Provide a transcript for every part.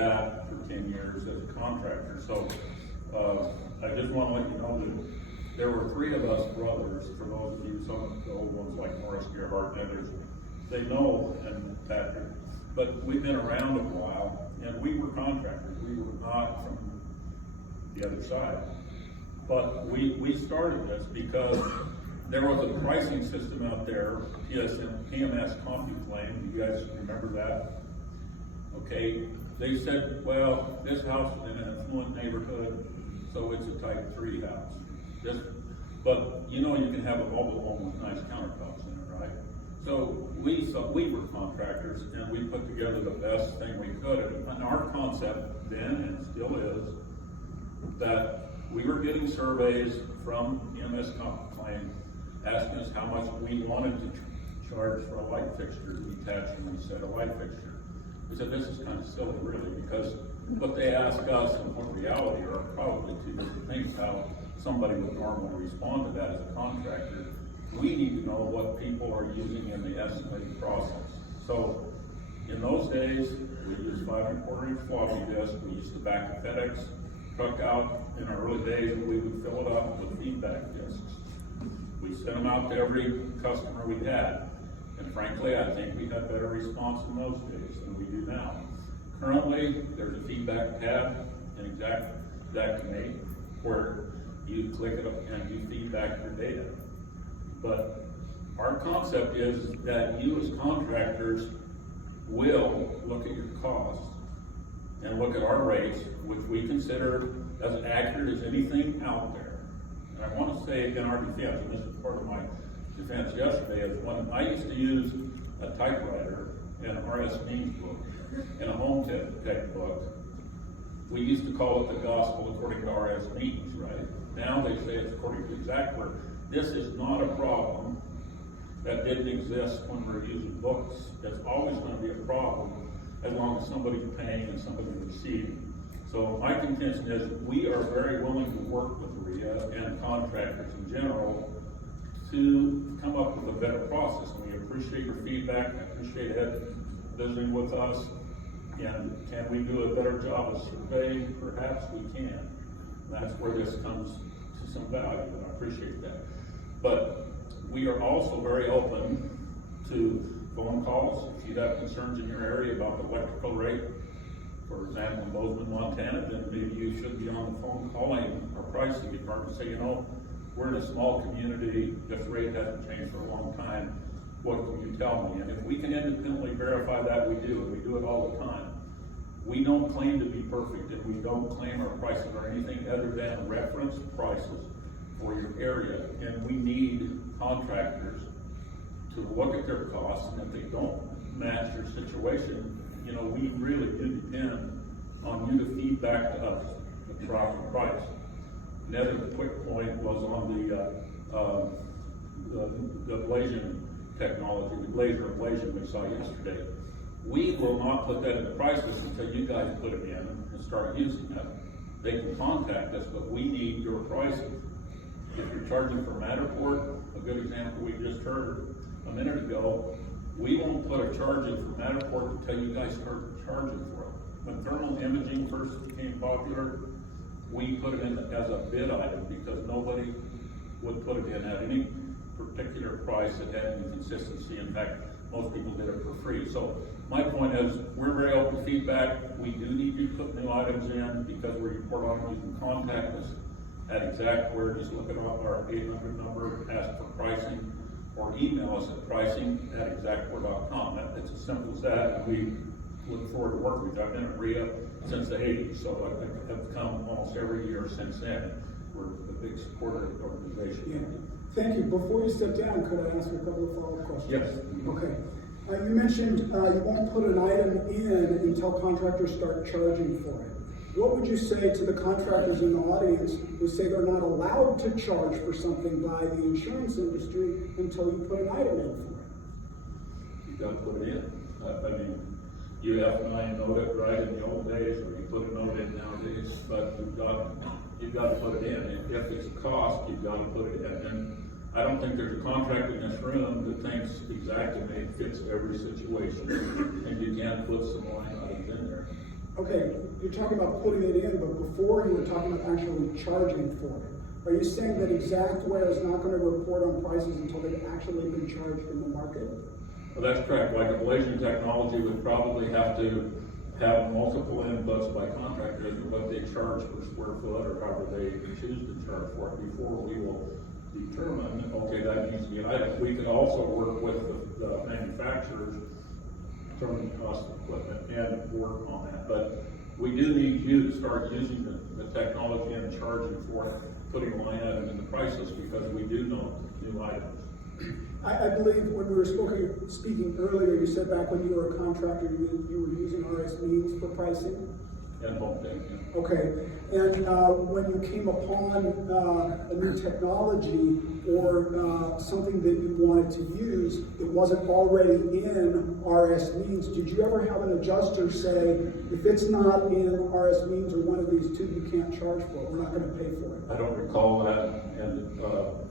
that for 10 years as a contractor. So I just want to let you know that there were 3 of us brothers, for those of you, some of the old ones like Morris Gerhardt and others, they know and Patrick, but we've been around a while, and we were contractors. We were not from the other side. But we started this because there was a pricing system out there, PMS CompuClaim. You guys remember that? Okay, they said, well, this house is in an affluent neighborhood, so it's a type 3 house. But you know, you can have a mobile home with nice countertops in it, right? So we were contractors, and we put together the best thing we could. And our concept then, and still is, that we were getting surveys from PMS CompuClaim asking us how much we wanted to charge for a light fixture to be attached when we said a light fixture. We said, this is kind of silly, really, because what they ask us and what reality are probably 2 different things. How somebody would normally respond to that as a contractor. We need to know what people are using in the estimating process. So in those days, we used 5¼ inch floppy disk. We used the back of FedEx truck out. In our early days, we would fill it up with feedback disks. We sent them out to every customer we had. And frankly, I think we had better response in those days than we do now. Currently, there's a feedback tab in Xactimate where you click it up and you feedback your data. But our concept is that you as contractors will look at your costs and look at our rates, which we consider as accurate as anything out there. And I want to say in our defense, and this is part of my defense yesterday, is when I used to use a typewriter and an RS Means book and a home tech book, we used to call it the gospel according to RS Means, right? Now they say it's according to Xactware. This is not a problem that didn't exist when we were using books. It's always going to be a problem as long as somebody's paying and somebody's receiving. So my contention is we are very willing to work with RIA and contractors in general to come up with a better process. And we appreciate your feedback. I appreciate Ed visiting with us. And can we do a better job of surveying? Perhaps we can. That's where this comes to some value, and I appreciate that. But we are also very open to phone calls. If you have concerns in your area about the electrical rate, for example, in Bozeman, Montana, then maybe you should be on the phone calling our pricing department and say, you know, we're in a small community, this rate hasn't changed for a long time, what can you tell me? And if we can independently verify that, we do, and we do it all the time. We don't claim to be perfect, and we don't claim our prices are anything other than reference prices for your area. And we need contractors to look at their costs, and if they don't match your situation, you know, we really do depend on you to feed back to us the proper price. Another quick point was on the ablation technology, the laser ablation we saw yesterday. We will not put that in the price list until you guys put it in and start using it. They can contact us, but we need your pricing. If you're charging for Matterport, a good example we just heard a minute ago, we won't put a charge in for Matterport until you guys start charging for it. When thermal imaging first became popular, we put it in as a bid item because nobody would put it in at any particular price that had any consistency. In fact, most people did it for free. So my point is, we're very open to feedback. We do need you to put new items in because we report on them. You can contact us at Xactware. Just look at our 800 number, ask for pricing, or email us at pricing@xactware.com. It's as simple as that. We look forward to working with you. I've been at RIA since the 80s, so I've come almost every year since then. We're a big supporter of the organization. Yeah. Thank you. Before you step down, could I ask a couple of follow-up questions? Yes. Okay. You mentioned you won't put an item in until contractors start charging for it. What would you say to the contractors in the audience who say they're not allowed to charge for something by the insurance industry until you put an item in for it? You got to put it in. I mean, you have to note it right in the old days, or you put a note in nowadays, but you've got to put it in. If it's a cost, you've got to put it in. And I don't think there's a contractor in this room that thinks Xactimate fits every situation, and you can't put some line items in there. Okay, you're talking about putting it in, but before you were talking about actually charging for it. Are you saying that Xactware is not going to report on prices until they've actually been charged in the market? Well, that's correct. Like ablation technology would probably have to have multiple inputs by contractors and what they charge per square foot or however they choose to charge for it before we will determine, okay, that needs to be an item. We could also work with the manufacturers, determine the cost of equipment and work on that. But we do need you to start using the technology and charging for it, putting line items in the price list because we do know new items. I believe when we were speaking earlier, you said back when you were a contractor, you were using RS means for pricing? And home day, yeah. Okay, and when you came upon a new technology or something that you wanted to use that wasn't already in RS means, did you ever have an adjuster say, if it's not in RS means or one of these two, you can't charge for it, we're not going to pay for it? I don't recall that, and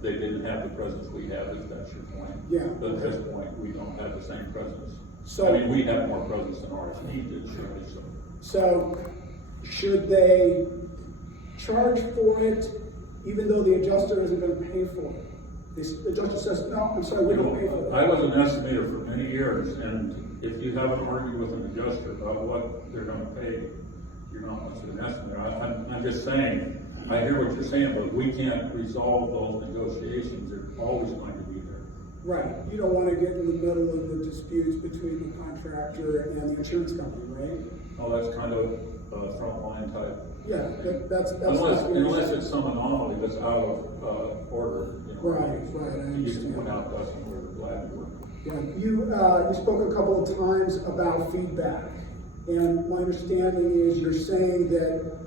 they didn't have the presence we have, if that's your point. Yeah. But at this point, we don't have the same presence. So, I mean, we have more presence than RSD did, surely, so. So, should they charge for it even though the adjuster isn't going to pay for it? The adjuster says, no, I'm sorry, we don't pay for it. I was an estimator for many years, and if you haven't argued with an adjuster about what they're gonna pay, you're not much of an estimator. I'm just saying, I hear what you're saying, but we can't resolve those negotiations. They're always going to be there. Right. You don't want to get in the middle of the disputes between the contractor and the insurance company, right? Oh, that's kind of frontline type. Yeah, that's Unless it's some anomaly that's out of order, you know. Right, I You understand. can point out to us and we're glad to work. Yeah, you spoke a couple of times about feedback, and my understanding is you're saying that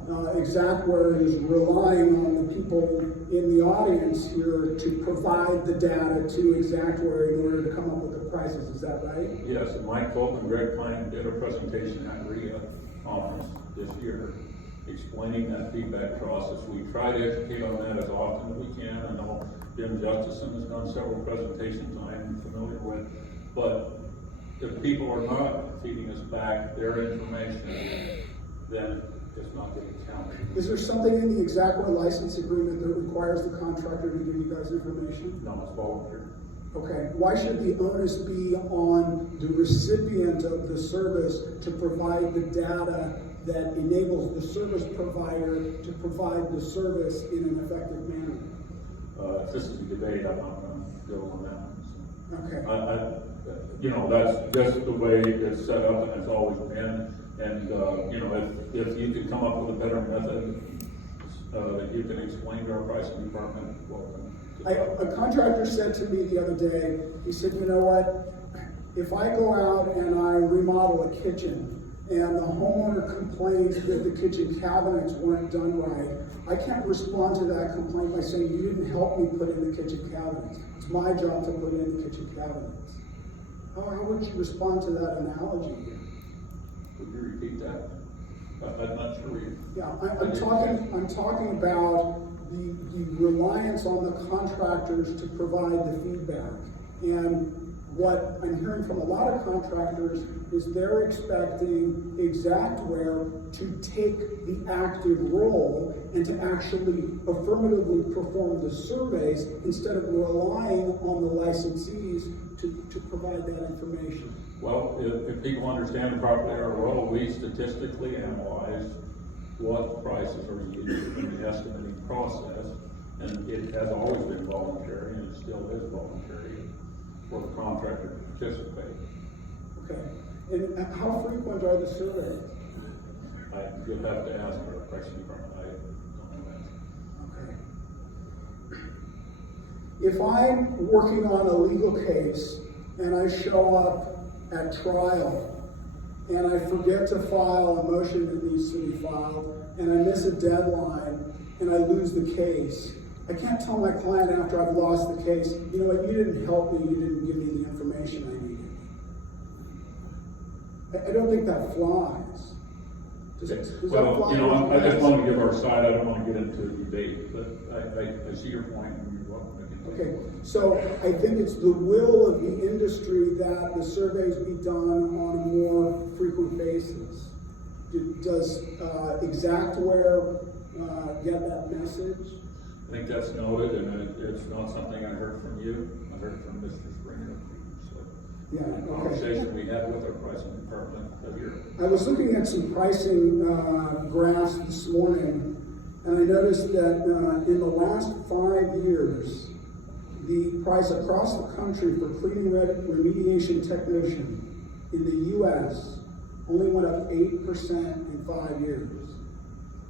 Xactware is relying on the people in the audience here to provide the data to Xactware in order to come up with the prices. Is that right? Yes, and Mike Folk and Greg Klein did a presentation at RIA conference this year explaining that feedback process. We try to educate on that as often as we can. I know Jim Justison has done several presentations I'm familiar with, but if people are not feeding us back their information, then it's not getting counted. Is there something in the Xactware license agreement that requires the contractor to give you guys information? No, it's voluntary. Okay, why should the onus be on the recipient of the service to provide the data that enables the service provider to provide the service in an effective manner? If this is a debate, I'm not going to go on that one. So. Okay. You know, that's just the way it's set up and it's always been. And, you know, if you can come up with a better method that you can explain to our pricing department, welcome. A contractor said to me the other day, he said, you know what, if I go out and I remodel a kitchen and the homeowner complains that the kitchen cabinets weren't done right, I can't respond to that complaint by saying, you didn't help me put in the kitchen cabinets. It's my job to put in the kitchen cabinets. How would you respond to that analogy? Would you repeat that? I'm not sure. Yeah, I'm talking about the reliance on the contractors to provide the feedback. And what I'm hearing from a lot of contractors is they're expecting Xactware to take the active role and to actually affirmatively perform the surveys instead of relying on the licensees to provide that information. Well, if people understand properly our role, we statistically analyze what prices are used in the estimating process, and it has always been voluntary, and it still is voluntary for the contractor to participate. Okay. And how frequent are the surveys? You'll have to ask our pricing department. I don't know that. Okay. If I'm working on a legal case and I show up at trial and I forget to file a motion that needs to be filed and I miss a deadline and I lose the case, I can't tell my client after I've lost the case, you know what, you didn't help me, you didn't give me the information I needed. I don't think that flies. Does that fly? You know, I just want to give our side. I don't want to get into a debate, but I see your point. And you're welcome to continue. Okay, so I think it's the will of the industry that the surveys be done on a more frequent basis. Does Xactware get that message? I think that's noted, and it's not something I heard from you. I heard from Mr. Springer. So, Yeah, the conversation we had with our pricing department here. I was looking at some pricing graphs this morning, and I noticed that in the last 5 years, the price across the country for cleaning remediation technician in the U.S. only went up 8% in 5 years.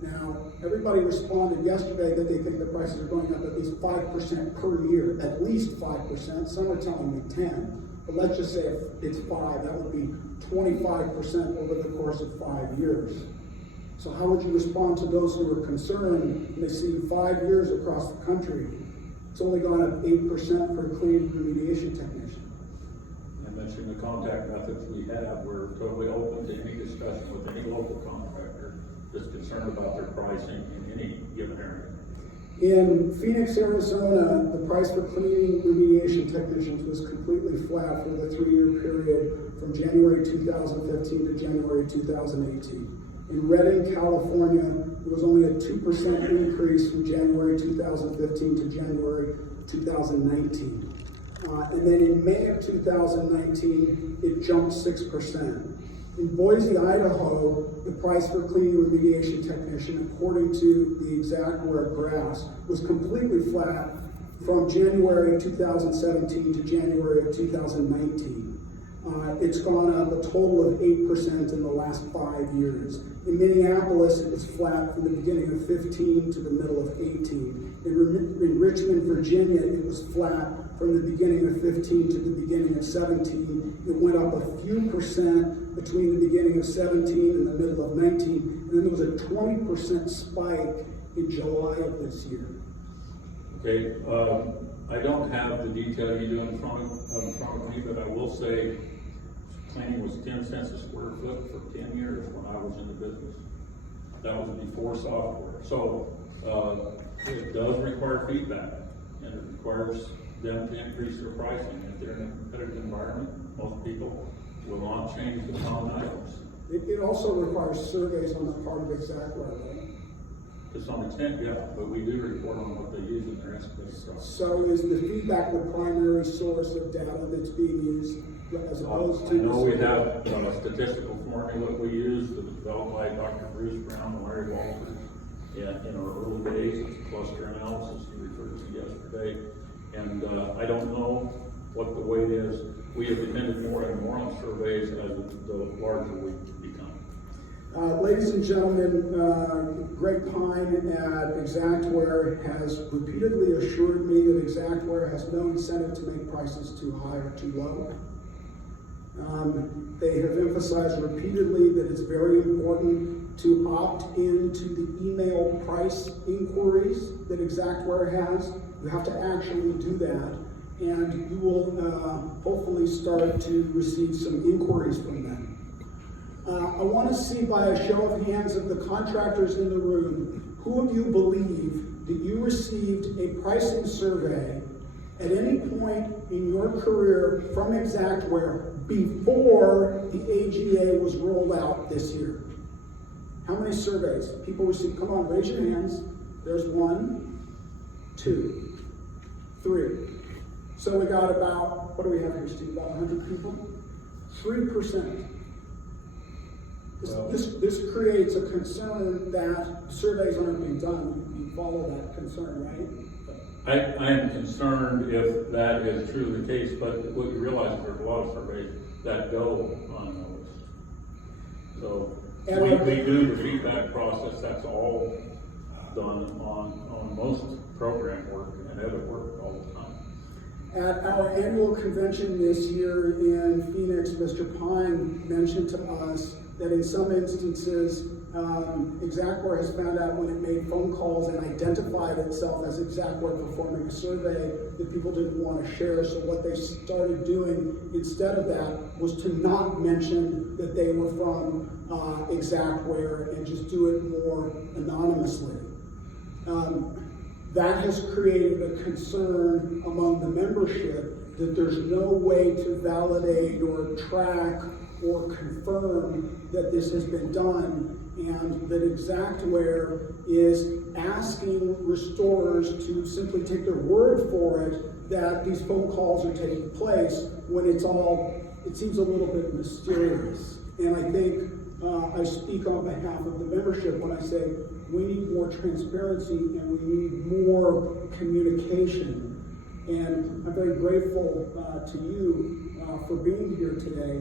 Now, everybody responded yesterday that they think the prices are going up at least 5% per year, at least 5%. Some are telling me 10, but let's just say if it's 5, that would be 25% over the course of 5 years. So how would you respond to those who are concerned when they see 5 years across the country, it's only gone up 8% for a cleaning remediation technician? I mentioned the contact methods we have. We're totally open to any discussion with any local contractor that's concerned about their pricing in any given area. In Phoenix, Arizona, the price for cleaning remediation technicians was completely flat for the 3-year period from January 2015 to January 2018. In Redding, California, there was only a 2% increase from January 2015 to January 2019. And then in May of 2019, it jumped 6%. In Boise, Idaho, the price for cleaning remediation technician, according to the Xactware graphs, was completely flat from January 2017 to January of 2019. It's gone up a total of 8% in the last 5 years. In Minneapolis, it was flat from the beginning of 15 to the middle of 18. In Richmond, Virginia, it was flat from the beginning of 15 to the beginning of 17. It went up a few percent between the beginning of 17 and the middle of 19. And then there was a 20% spike in July of this year. Okay, I don't have the detail you do in front of me, but I will say cleaning was 10 cents a square foot for 10 years when I was in the business. That was before software. So it does require feedback, and it requires them to increase their pricing. If they're in a competitive environment, most people will not change the common items. It also requires surveys on the part of Xactware, right? To some extent, yeah, but we do report on what they use in their estimated stuff. So is the feedback the primary source of data that's being used as opposed to? I know we have a statistical formula we use that was developed by Dr. Bruce Brown and Larry Walters in our early days. It's a cluster analysis you referred to yesterday. And I don't know what the weight is. We have depended more and more on surveys as the larger we become. Ladies and gentlemen, Greg Pine at Xactware has repeatedly assured me that Xactware has no incentive to make prices too high or too low. They have emphasized repeatedly that it's very important to opt into the email price inquiries that Xactware has. You have to actually do that, and you will hopefully start to receive some inquiries from them. I want to see by a show of hands of the contractors in the room, who of you believe that you received a pricing survey at any point in your career from Xactware before the AGA was rolled out this year? How many surveys people received? Come on, raise your hands. There's 1, 2, 3. So we got about, what do we have here, Steve? About 100 people? 3%. This creates a concern that surveys aren't being done. You follow that concern, right? I am concerned if that is truly the case, but what you realize there's a lot of surveys that go unnoticed. So we do the feedback process. That's all done on most program work and other work all the time. At our annual convention this year in Phoenix, Mr. Pine mentioned to us that in some instances, Xactware has found out when it made phone calls and identified itself as Xactware performing a survey that people didn't want to share. So what they started doing instead of that was to not mention that they were from Xactware and just do it more anonymously. That has created a concern among the membership that there's no way to validate or track or confirm that this has been done, and that Xactware is asking restorers to simply take their word for it that these phone calls are taking place, when it seems a little bit mysterious. And I think I speak on behalf of the membership when I say we need more transparency and we need more communication. And I'm very grateful to you for being here today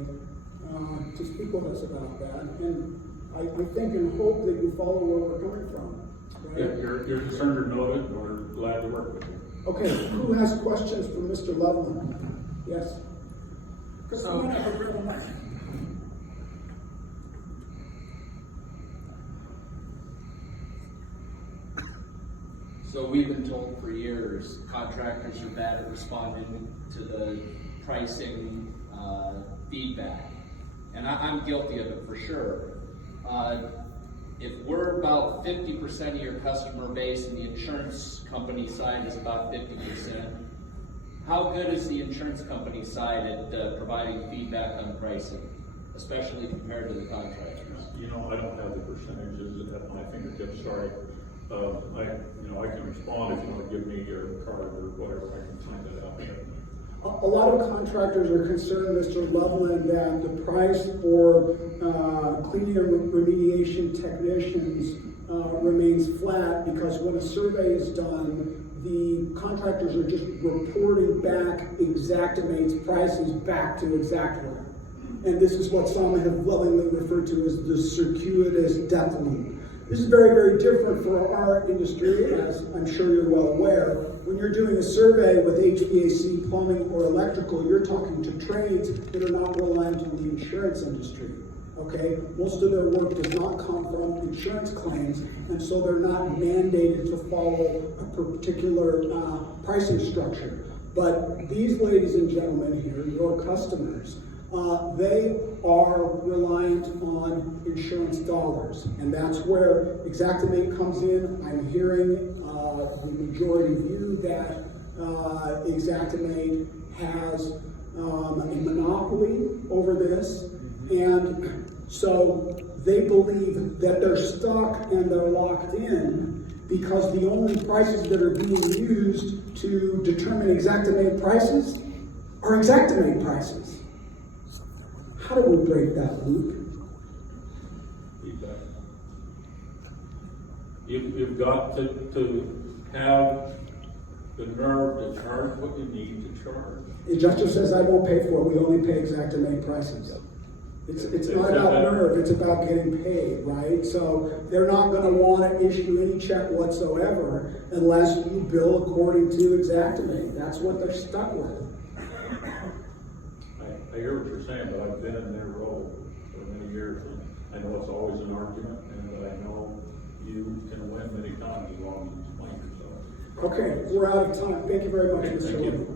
to speak with us about that. And I think and hope that you follow where we're coming from. Right? Yeah, your concerns are noted, and we're glad to work with you. Okay, who has questions for Mr. Loveland? Yes. So we've been told for years contractors are bad at responding to the pricing feedback, and I'm guilty of it for sure. If we're about 50% of your customer base and the insurance company side is about 50%, how good is the insurance company side at providing feedback on pricing, especially compared to the contractors? You know, I don't have the percentages at my fingertips, sorry. I can respond if you want to give me your card or whatever, I can find that out. A lot of contractors are concerned, Mr. Loveland, that the price for cleaning and remediation technicians remains flat, because when a survey is done, the contractors are just reporting back Xactimate's prices back to Xactware. And this is what some have lovingly referred to as the circuitous death loop. This is very, very different for our industry, as I'm sure you're well aware. When you're doing a survey with HVAC, plumbing, or electrical, you're talking to trades that are not reliant on the insurance industry. Okay? Most of their work does not come from insurance claims, and so they're not mandated to follow a particular pricing structure. But these ladies and gentlemen here, your customers, they are reliant on insurance dollars, and that's where Xactimate comes in. I'm hearing the majority view that Xactimate has a monopoly over this, and so they believe that they're stuck and they're locked in because the only prices that are being used to determine Xactimate prices are Xactimate prices. How do we break that loop? Feedback. You've got to have the nerve to charge what you need to charge. The adjuster says, I won't pay for it, we only pay Xactimate prices. It's not about nerve, it's about getting paid, right? So they're not going to want to issue any check whatsoever unless you bill according to Xactimate. That's what they're stuck with. I hear what you're saying, but I've been in their role for many years, and I know it's always an argument, and I know you can win many times as long as you explain yourself. Okay, we're out of time. Thank you very much, Mr. Thank you. Loveland.